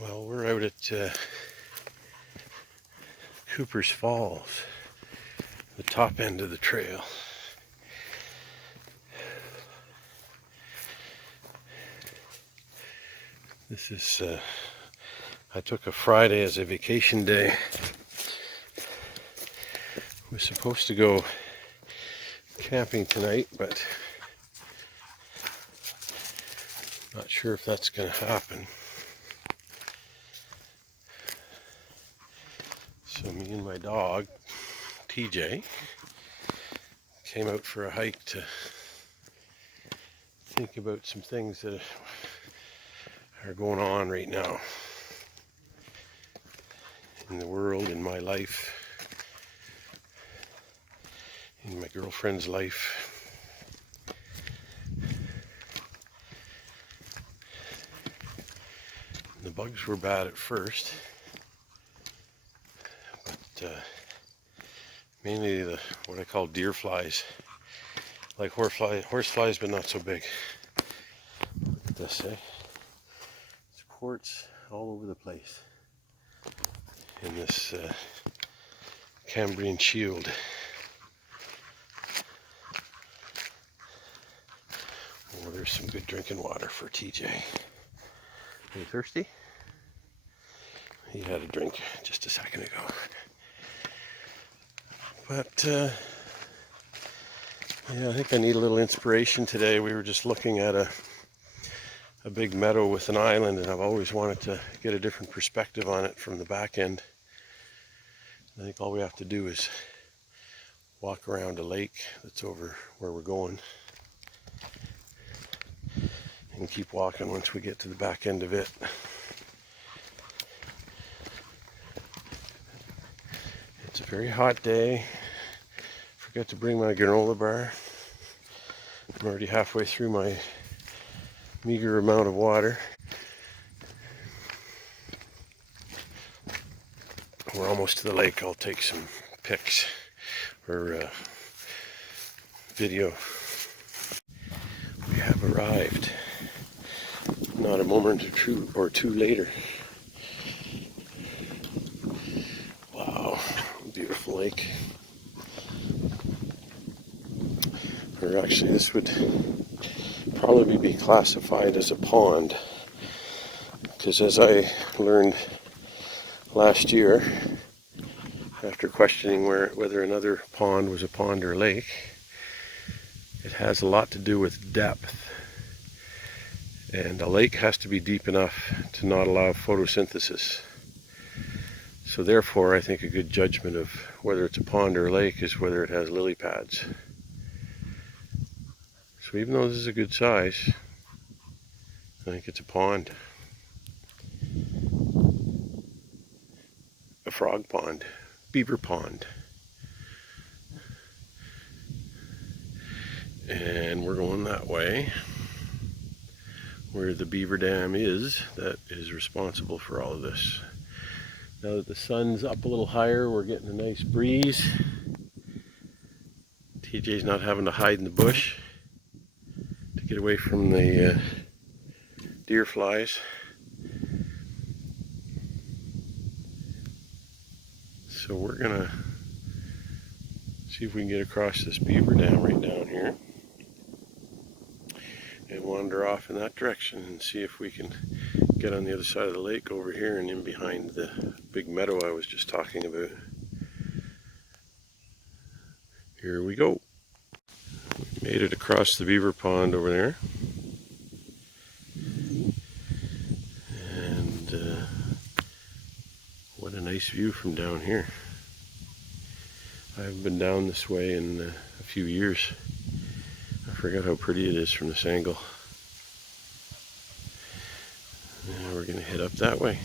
Well, we're out at Cooper's Falls, the top end of the trail. This is, I took a Friday as a vacation day. We're supposed to go camping tonight, but not sure if that's going to happen. So me and my dog, TJ, came out for a hike to think about some things that are going on right now in the world, in my life, in my girlfriend's life. The bugs were bad at first, but mainly what I call deer flies, like horse flies, but not so big. Look at this, eh? It's quartz all over the place in this Cambrian shield. Oh, there's some good drinking water for TJ. Are you thirsty? He had a drink just a second ago. But yeah, I think I need a little inspiration today. We were just looking at a big meadow with an island, and I've always wanted to get a different perspective on it from the back end. I think all we have to do is walk around a lake that's over where we're going and keep walking once we get to the back end of it. It's a very hot day. Forgot to bring my granola bar. I'm already halfway through my meager amount of water. We're almost to the lake. I'll take some pics or video. We have arrived. Not a moment or two later. Wow, beautiful lake. Or actually, this would probably be classified as a pond, because as I learned last year, after questioning whether another pond was a pond or lake, it has a lot to do with depth. And a lake has to be deep enough to not allow photosynthesis. So therefore, I think a good judgment of whether it's a pond or a lake is whether it has lily pads. So even though this is a good size, I think it's a pond. A frog pond, beaver pond. And we're going that way, where the beaver dam is, that is responsible for all of this. Now that the sun's up a little higher, we're getting a nice breeze. TJ's not having to hide in the bush to get away from the deer flies. So we're gonna see if we can get across this beaver dam right down here and wander off in that direction and see if we can get on the other side of the lake over here and in behind the big meadow I was just talking about. Here we go. We made it across the beaver pond over there. And what a nice view from down here. I haven't been down this way in a few years. I forgot how pretty it is from this angle. Now we're going to head up that way.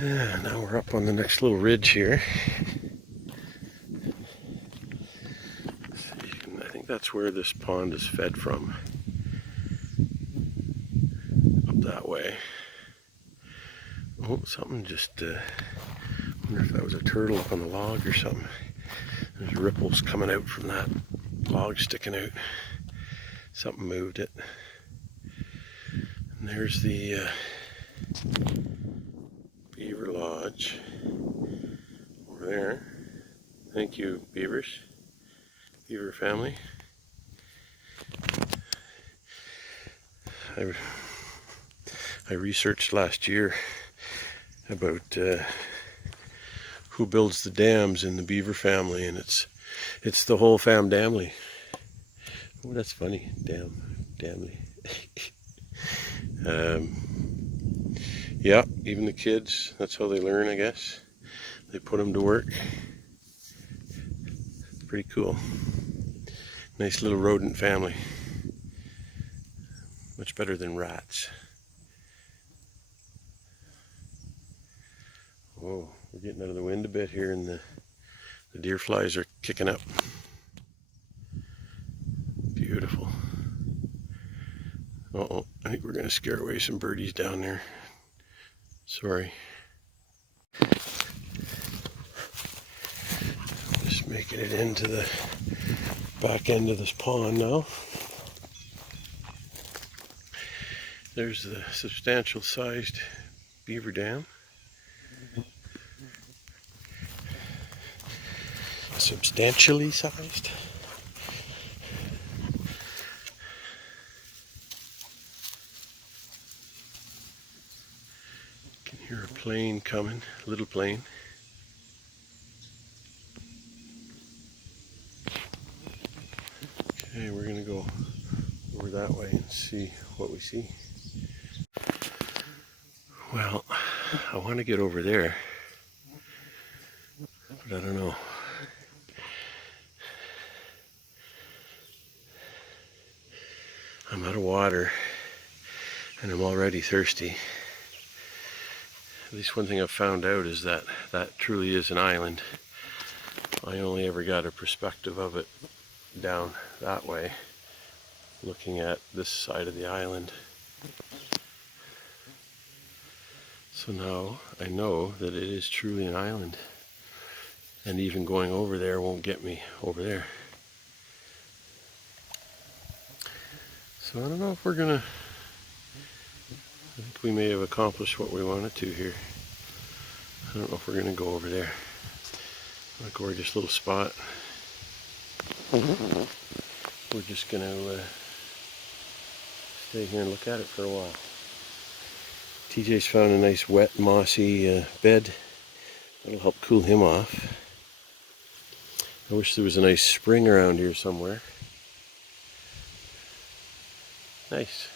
Now we're up on the next little ridge here. I think that's where this pond is fed from. Up that way. Oh, something just, I wonder if that was a turtle up on the log or something. There's ripples coming out from that log sticking out. Something moved it. And there's the Beaver Lodge over there. Thank you, beavers, beaver family. I researched last year about who builds the dams in the beaver family, and it's the whole family. Oh, that's funny, damly. Yeah, even the kids, that's how they learn, I guess. They put them to work. Pretty cool. Nice little rodent family. Much better than rats. Oh, we're getting out of the wind a bit here, and the deer flies are kicking up. Beautiful. Uh-oh, I think we're going to scare away some birdies down there. Sorry. Just making it into the back end of this pond now. There's the substantial sized beaver dam. Substantially sized. Can hear a plane coming, a little plane. Okay, we're gonna go over that way and see what we see. Well, I want to get over there, but I don't know. I'm out of water and I'm already thirsty. At least one thing I've found out is that that truly is an island. I only ever got a perspective of it down that way, looking at this side of the island. So now I know that it is truly an island, and even going over there won't get me over there. So I don't know if we're gonna, I think we may have accomplished what we wanted to here. I don't know if we're gonna go over there. What a gorgeous little spot. We're just gonna stay here and look at it for a while. TJ's found a nice wet mossy bed. That'll help cool him off. I wish there was a nice spring around here somewhere. Nice.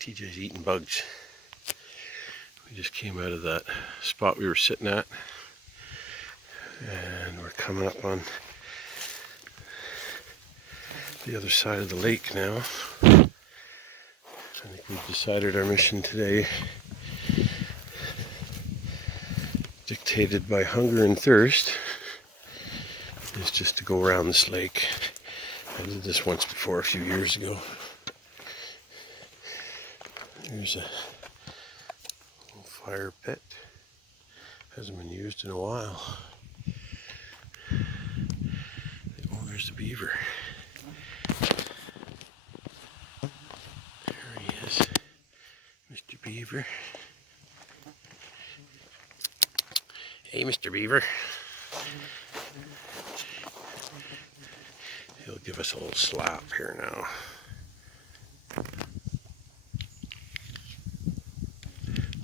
TJ's eating bugs. We just came out of that spot we were sitting at, and we're coming up on the other side of the lake now. I think we've decided our mission today, dictated by hunger and thirst, is just to go around this lake. I did this once before a few years ago. There's a little fire pit. Hasn't been used in a while. Oh, there's the beaver. There he is, Mr. Beaver. Hey, Mr. Beaver. He'll give us a little slap here now.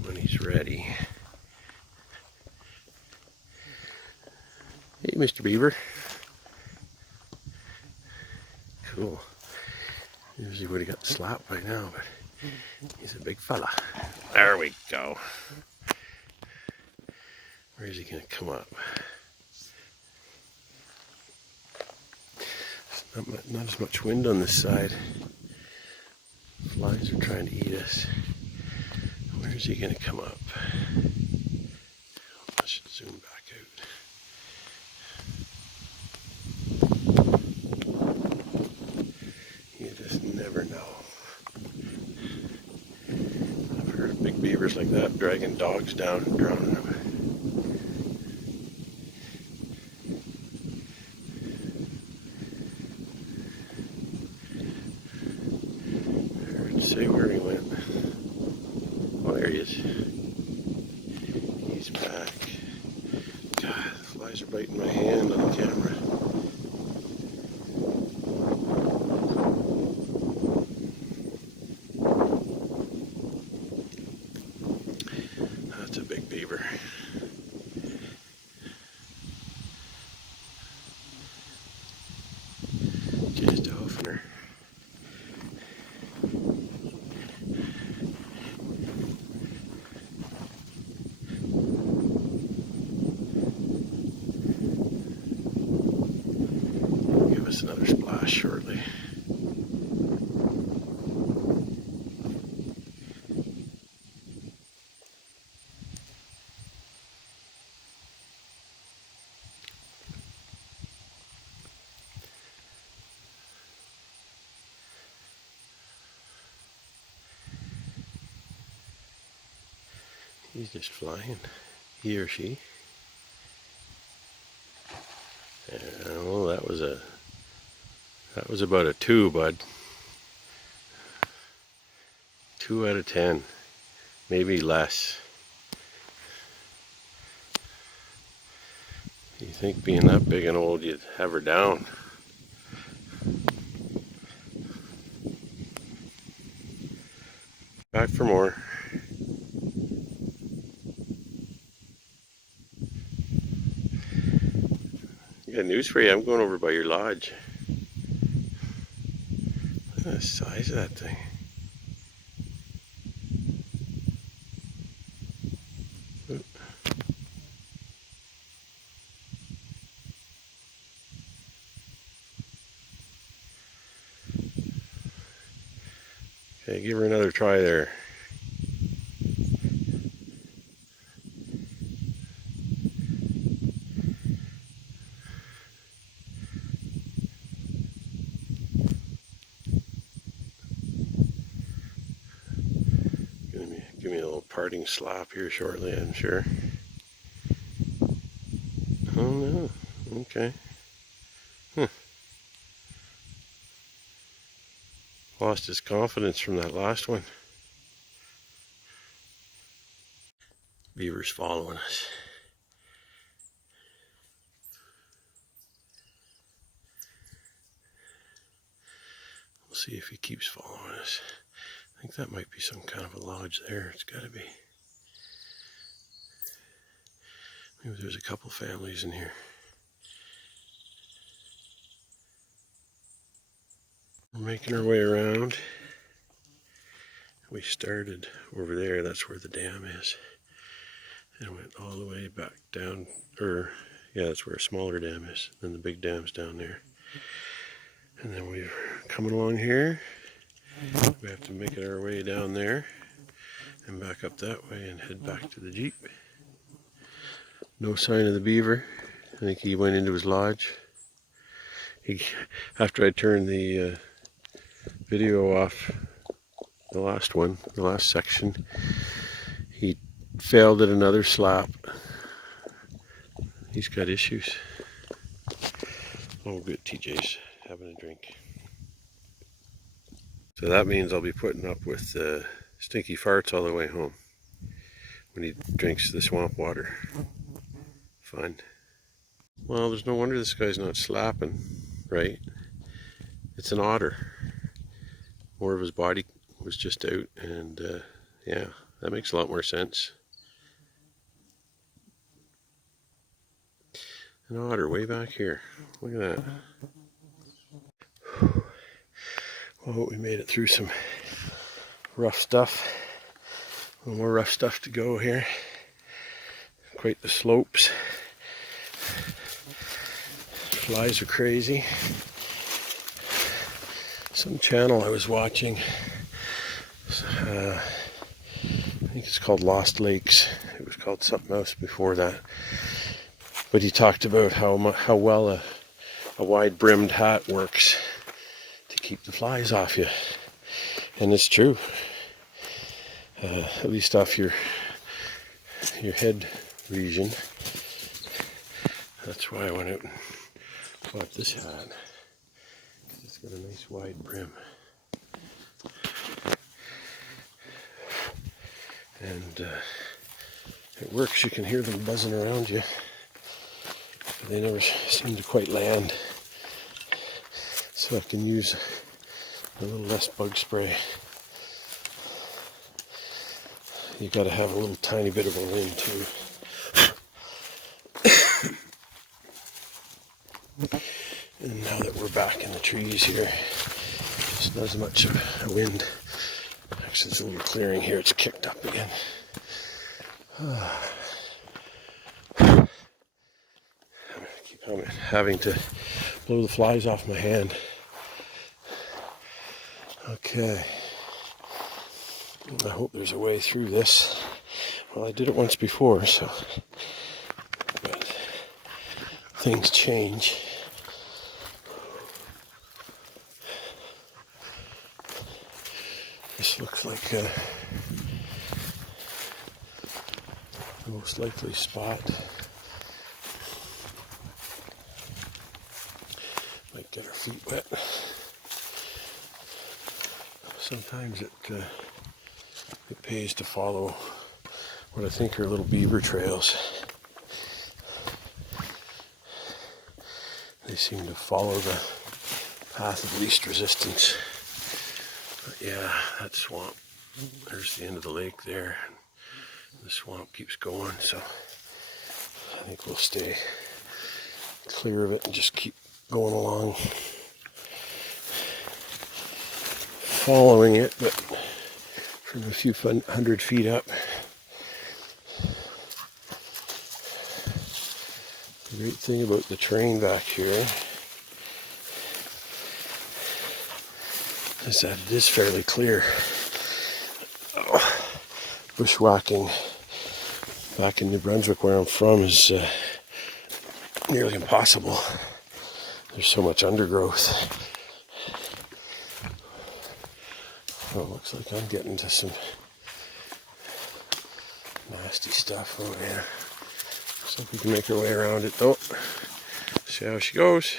When he's ready. Hey, Mr. Beaver. Cool. Usually would have got the slap by now, but he's a big fella. There we go. Where is he going to come up? Not as much wind on this side. Flies are trying to eat us. Where is he going to come up? I should zoom back out. You just never know. I've heard of big beavers like that dragging dogs down and drowning them. biting my hand on the camera. That's a big beaver. Just off her. Give us another splash shortly. He's just flying. He or she. Well, that was about a 2, bud. 2 out of 10, maybe less. You think being that big and old, you'd have her down? Back for more. I got news for you. I'm going over by your lodge. Look at the size of that thing. Okay, give her another try there. Give me a little parting slap here shortly, I'm sure. Oh no, okay. Huh. Lost his confidence from that last one. Beaver's following us. We'll see if he keeps following us. I think that might be some kind of a lodge there. It's got to be. Maybe there's a couple families in here. We're making our way around. We started over there. That's where the dam is. And went all the way back down. Yeah, that's where a smaller dam is. Then the big dam's down there. And then we're coming along here. We have to make it our way down there and back up that way and head back to the Jeep. No sign of the beaver. I think he went into his lodge. After I turned the video off, the last section, he failed at another slap. He's got issues. Oh good, TJ's having a drink. So that means I'll be putting up with stinky farts all the way home when he drinks the swamp water. Fun. Well, there's no wonder this guy's not slapping, right? It's an otter. More of his body was just out, and yeah, that makes a lot more sense. An otter way back here. Look at that. Well, we made it through some rough stuff. A little more rough stuff to go here. Quite the slopes. Flies are crazy. Some channel I was watching, I think it's called Lost Lakes. It was called something else before that. But he talked about how well a wide-brimmed hat works to keep the flies off you. And it's true. At least off your head region. That's why I went out and bought this hat. It's got a nice wide brim. And it works. You can hear them buzzing around you. but they never seem to quite land. So I can use a little less bug spray. You got to have a little tiny bit of a wind too. And now that we're back in the trees here, it's not as much of a wind. Actually, there's a little clearing here. It's kicked up again. I'm keep having to blow the flies off my hand. Okay. I hope there's a way through this. Well, I did it once before, so. But things change. This looks like the most likely spot. Might get our feet wet. Sometimes it pays to follow what I think are little beaver trails. They seem to follow the path of least resistance. But yeah, that swamp, there's the end of the lake there. The swamp keeps going, so I think we'll stay clear of it and just keep going along, following it, but from a few hundred feet up. The great thing about the terrain back here is that it is fairly clear. Bushwhacking back in New Brunswick, where I'm from, is nearly impossible. There's so much undergrowth. Oh, looks like I'm getting to some nasty stuff. Oh yeah. Looks like we can make our way around it though. See how she goes.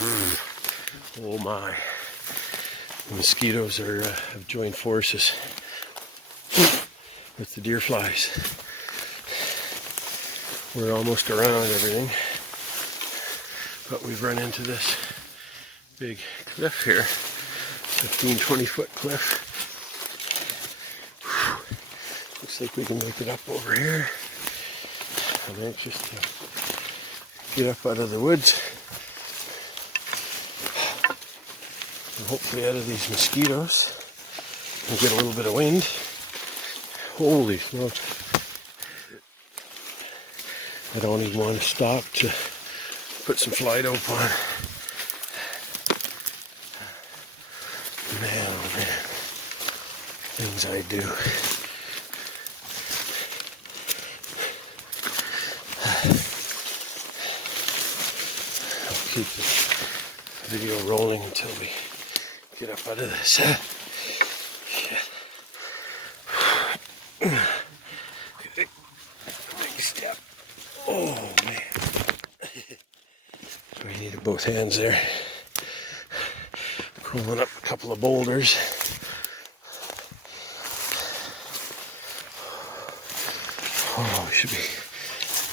Oh my. The mosquitoes have joined forces with the deer flies. We're almost around everything, but we've run into this big cliff here, 15-20 foot cliff. Looks like we can make it up over here. I'm anxious to get up out of the woods and hopefully out of these mosquitoes and get a little bit of wind. Holy smokes. I don't even want to stop to put some fly dope on. Man, oh man. Things I do. I'll keep the video rolling until we get up out of this. Shit. Big step. Oh man. We needed both hands there. Crawling up a couple of boulders. Oh, we should be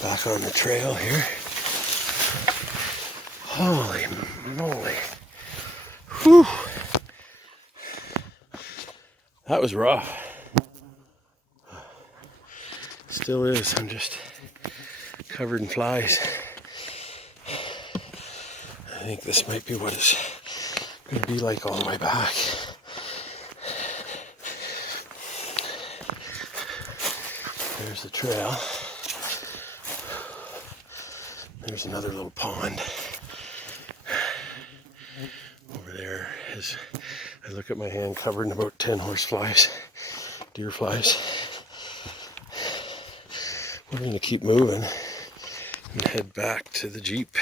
back on the trail here. Holy moly. Whew. That was rough. Still is. I'm just covered in flies. I think this might be what it's going to be like all the way back. There's the trail. There's another little pond. Over there is, I look at my hand, covered in about 10 horse flies, deer flies. We're going to keep moving and head back to the Jeep.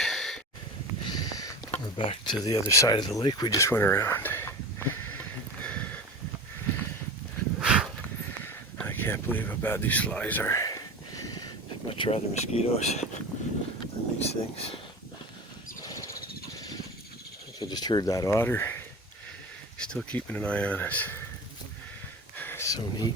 We're back to the other side of the lake we just went around. I can't believe how bad these flies are. I'd much rather mosquitoes than these things. I think I just heard that otter. Still keeping an eye on us. So neat.